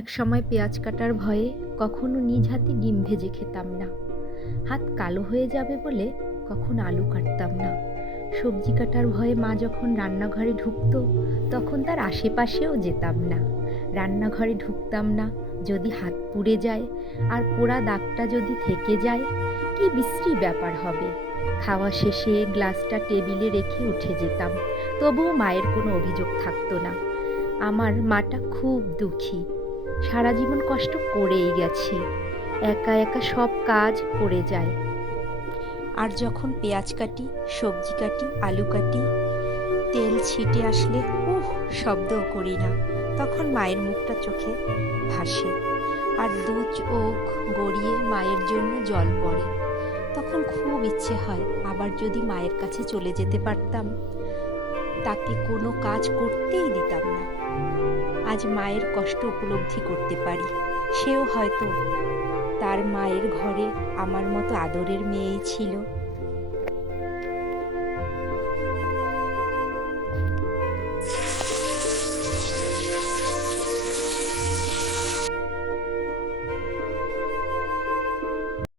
এক সময় পেঁয়াজ কাটার ভয়ে কখনো নিজ হাতে ডিম ভেজে খেতাম না। হাত কালো হয়ে যাবে বলে কখনো আলু কাটতাম না। সবজি কাটার ভয়ে মা যখন রান্নাঘরে ঢুকতো তখন তার আশেপাশেও যেতাম না। রান্নাঘরে ঢুকতাম না, যদি হাত পুড়ে যায় আর পোড়া দাগটা যদি থেকে যায়, কি বিশ্রী ব্যাপার হবে। খাওয়া শেষে গ্লাসটা টেবিলে রেখে উঠে যেতাম, তবুও মায়ের কোনো অভিযোগ থাকতো না। আমার মাটা খুব দুঃখী, সারা জীবন কষ্ট করেই গেছে, একা একা সব কাজ করে যায়। আর যখন পেঁয়াজ কাটি, সবজি কাটি, আলু কাটি, তেল ছিটে আসলে শব্দও করি না, তখন মায়ের মুখটা চোখে ভাসে আর দু চোখ গড়িয়ে মায়ের জন্য জল পড়ে। তখন খুব ইচ্ছে হয় আবার যদি মায়ের কাছে চলে যেতে পারতাম, তাকে কোনো কাজ করতেই দিতাম না। আজ মায়ের কষ্ট উপলব্ধি করতে পারি। সেও হয়তো তার মায়ের ঘরে আমার মতো আদরের মেয়েই ছিল।